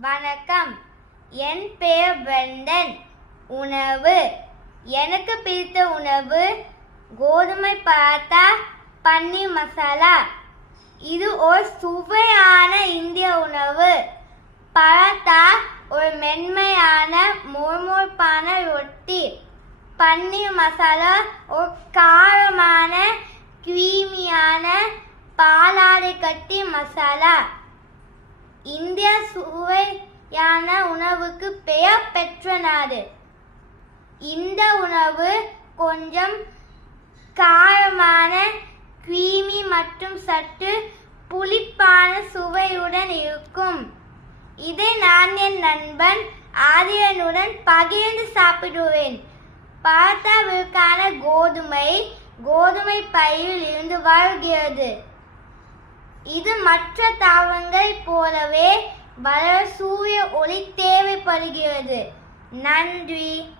வணக்கம். என் பெயர் பிரெண்டன். உணவு. எனக்கு பிடித்த உணவு கோதுமை பராத்தா, பன்னீர் மசாலா. இது ஒரு சுவையான இந்திய உணவு. பராத்தா ஒரு மென்மையான மொறுமொறுப்பான ரொட்டி. பன்னீர் மசாலா ஒரு காரமான கிரீமியான பாலாடை கட்டி மசாலா. இந்திய சுவையான உணவுக்கு பெயர் பெற்ற நாடு. இந்த உணவு கொஞ்சம் காரமான கிரீமி மற்றும் சற்று புளிப்பான சுவையுடன் இருக்கும். இதை நான் என் நண்பன் ஆதியனுடன் பகிர்ந்து சாப்பிடுவேன். பராத்தாவிற்கான கோதுமை பயிரில் இருந்து வருகிறது. இது மற்ற தாவரங்களைப் போலவே வளர சூரிய ஒளி தேவைப்படுகிறது. நன்றி.